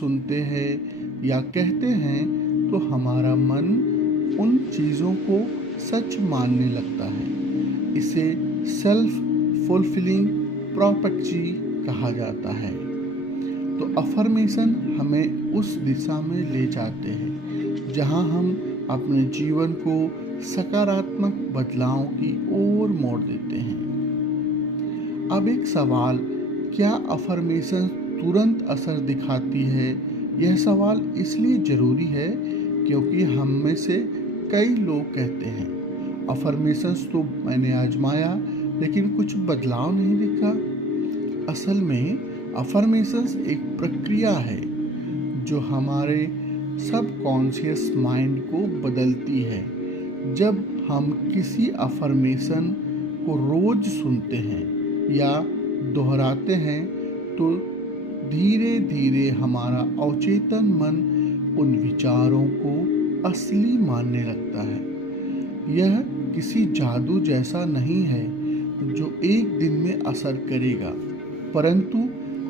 सुनते हैं या कहते हैं तो हमारा मन उन चीज़ों को सच मानने लगता है। इसे सेल्फ फुलफिलिंग प्रॉपेक्सी कहा जाता है। तो अफर्मेशन हमें उस दिशा में ले जाते हैं जहां हम अपने जीवन को सकारात्मक बदलाव की ओर मोड़ देते हैं। अब एक सवाल, क्या अफर्मेशन तुरंत असर दिखाती है? यह सवाल इसलिए ज़रूरी है क्योंकि हम में से कई लोग कहते हैं अफर्मेशंस तो मैंने आजमाया लेकिन कुछ बदलाव नहीं दिखा। असल में अफर्मेशंस एक प्रक्रिया है जो हमारे सबकॉन्शियस माइंड को बदलती है। जब हम किसी अफर्मेशन को रोज सुनते हैं या दोहराते हैं तो धीरे धीरे हमारा अवचेतन मन उन विचारों को असली मानने लगता है। यह किसी जादू जैसा नहीं है जो एक दिन में असर करेगा, परंतु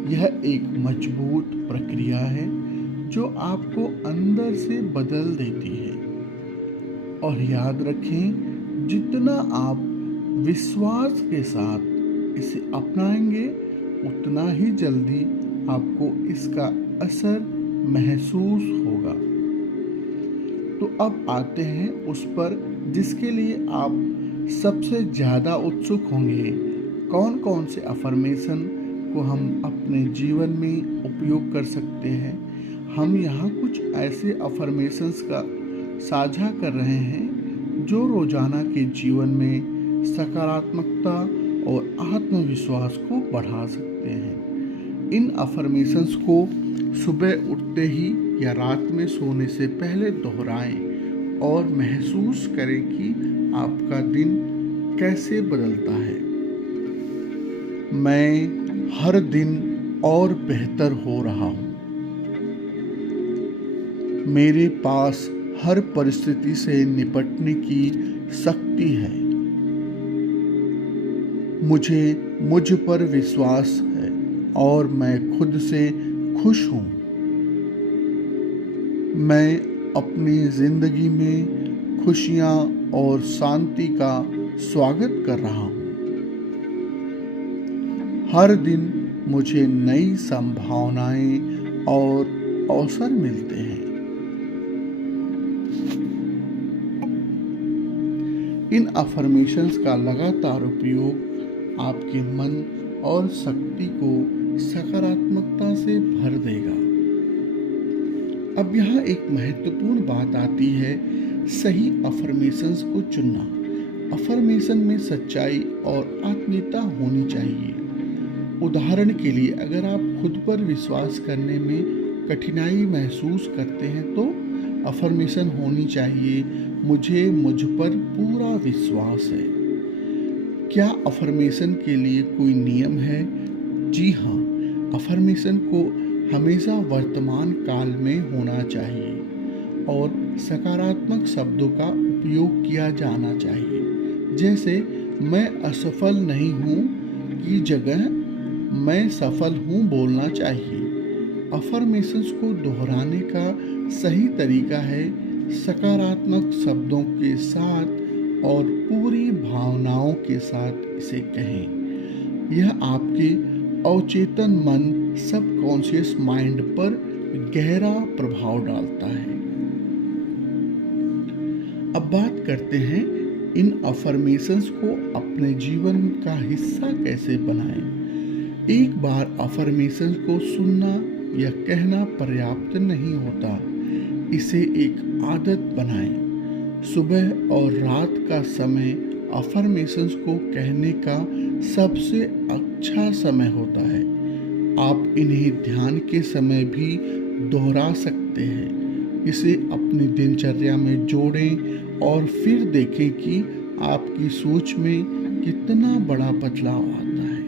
यह एक मजबूत प्रक्रिया है जो आपको अंदर से बदल देती है। और याद रखें, जितना आप विश्वास के साथ इसे अपनाएंगे उतना ही जल्दी आपको इसका असर महसूस होगा। तो अब आते हैं उस पर जिसके लिए आप सबसे ज़्यादा उत्सुक होंगे। कौन कौन से अफर्मेशन को हम अपने जीवन में उपयोग कर सकते हैं। हम यहाँ कुछ ऐसे अफर्मेशंस का साझा कर रहे हैं जो रोजाना के जीवन में सकारात्मकता और आत्मविश्वास को बढ़ा सकते हैं। इन अफर्मेशंस को सुबह उठते ही या रात में सोने से पहले दोहराएं और महसूस करें कि आपका दिन कैसे बदलता है। मैं हर दिन और बेहतर हो रहा हूँ। मेरे पास हर परिस्थिति से निपटने की शक्ति है। मुझे मुझ पर विश्वास है और मैं खुद से खुश हूँ। मैं अपनी जिंदगी में खुशियाँ और शांति का स्वागत कर रहा हूँ। हर दिन मुझे नई संभावनाएं और अवसर मिलते हैं। इन अफर्मेशंस का लगातार उपयोग आपके मन और शक्ति को सकारात्मकता से भर देगा। अब यहाँ एक महत्वपूर्ण बात आती है, सही अफर्मेशंस को चुनना। अफर्मेशन में सच्चाई और आत्मीयता होनी चाहिए। उदाहरण के लिए, अगर आप खुद पर विश्वास करने में कठिनाई महसूस करते हैं तो अफर्मेशन होनी चाहिए, मुझे मुझ पर पूरा विश्वास है। क्या अफर्मेशन के लिए कोई नियम है? जी हाँ, अफर्मेशन को हमेशा वर्तमान काल में होना चाहिए और सकारात्मक शब्दों का उपयोग किया जाना चाहिए। जैसे मैं असफल नहीं हूँ की जगह मैं सफल हूँ बोलना चाहिए। अफर्मेशंस को दोहराने का सही तरीका है सकारात्मक शब्दों के साथ और पूरी भावनाओं के साथ इसे कहें। यह आपके अवचेतन मन सबकॉन्शियस माइंड पर गहरा प्रभाव डालता है। अब बात करते हैं इन अफर्मेशंस को अपने जीवन का हिस्सा कैसे बनाएं। एक बार अफर्मेशंस को सुनना या कहना पर्याप्त नहीं होता, इसे एक आदत बनाएं। सुबह और रात का समय अफर्मेशंस को कहने का सबसे अच्छा समय होता है। आप इन्हें ध्यान के समय भी दोहरा सकते हैं। इसे अपनी दिनचर्या में जोड़ें और फिर देखें कि आपकी सोच में कितना बड़ा बदलाव आता है।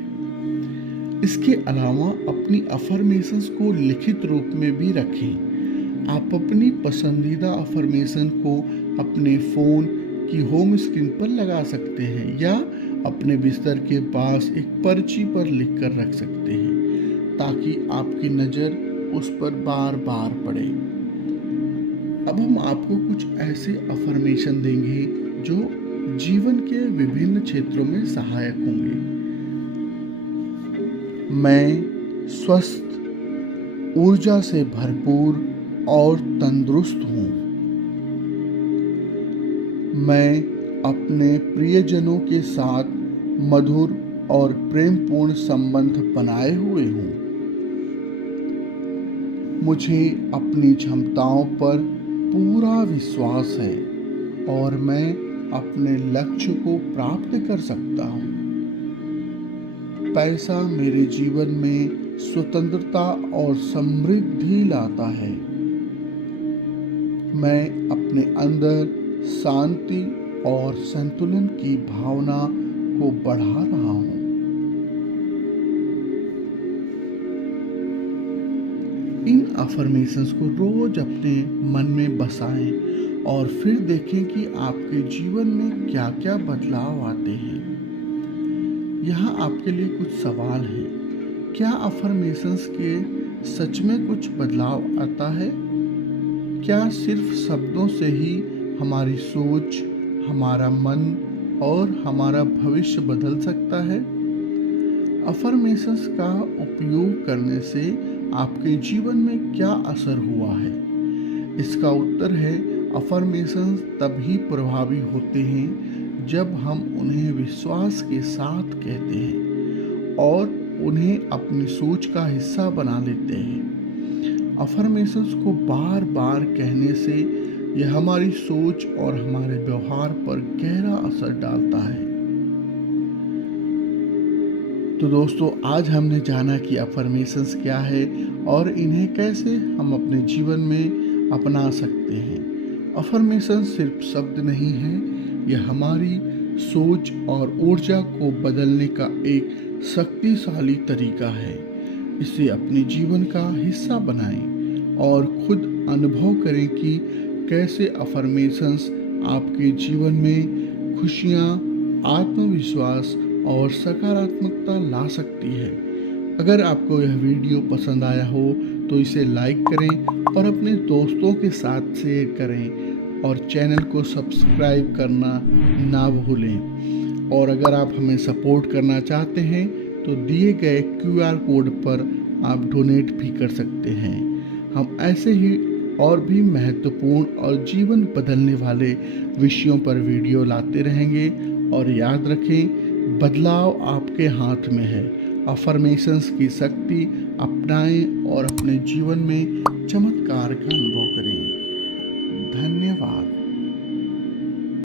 इसके अलावा अपनी अफर्मेशंस को लिखित रूप में भी रखें। आप अपनी पसंदीदा अफर्मेशन को अपने फ़ोन की होम स्क्रीन पर लगा सकते हैं या अपने बिस्तर के पास एक पर्ची पर लिखकर रख सकते हैं, ताकि आपकी नज़र उस पर बार बार पढ़ें। अब हम आपको कुछ ऐसे अफर्मेशन देंगे जो जीवन के विभिन्न क्षेत्रों में सहायक होंगे। मैं स्वस्थ, ऊर्जा से भरपूर और तंदुरुस्त हूँ। मैं अपने प्रियजनों के साथ मधुर और प्रेमपूर्ण संबंध बनाए हुए हूँ। मुझे अपनी क्षमताओं पर पूरा विश्वास है और मैं अपने लक्ष्य को प्राप्त कर सकता हूँ। पैसा मेरे जीवन में स्वतंत्रता और समृद्धि लाता है। मैं अपने अंदर शांति और संतुलन की भावना को बढ़ा रहा हूँ। इन अफर्मेशंस को रोज अपने मन में बसाएं और फिर देखें कि आपके जीवन में क्या क्या बदलाव आते हैं। यहाँ आपके लिए कुछ सवाल है। क्या अफर्मेशंस के सच में कुछ बदलाव आता है? क्या सिर्फ शब्दों से ही हमारी सोच, हमारा मन और हमारा भविष्य बदल सकता है? अफर्मेशंस का उपयोग करने से आपके जीवन में क्या असर हुआ है? इसका उत्तर है, अफर्मेशंस तभी प्रभावी होते हैं जब हम उन्हें विश्वास के साथ कहते हैं और उन्हें अपनी सोच का हिस्सा बना लेते हैं। अफर्मेशंस को बार बार कहने से यह हमारी सोच और हमारे व्यवहार पर गहरा असर डालता है। तो दोस्तों, आज हमने जाना कि अफर्मेशंस क्या है और इन्हें कैसे हम अपने जीवन में अपना सकते हैं। अफर्मेशंस सिर्फ शब्द नहीं है, यह हमारी सोच और ऊर्जा को बदलने का एक शक्तिशाली तरीका है। इसे अपने जीवन का हिस्सा बनाएं और खुद अनुभव करें कि कैसे अफर्मेशंस आपके जीवन में खुशियाँ, आत्मविश्वास और सकारात्मकता ला सकती है। अगर आपको यह वीडियो पसंद आया हो तो इसे लाइक करें और अपने दोस्तों के साथ शेयर करें और चैनल को सब्सक्राइब करना ना भूलें। और अगर आप हमें सपोर्ट करना चाहते हैं तो दिए गए QR कोड पर आप डोनेट भी कर सकते हैं। हम ऐसे ही और भी महत्वपूर्ण और जीवन बदलने वाले विषयों पर वीडियो लाते रहेंगे। और याद रखें, बदलाव आपके हाथ में है। अफर्मेशंस की शक्ति अपनाएं और अपने जीवन में चमत्कार का अनुभव करें।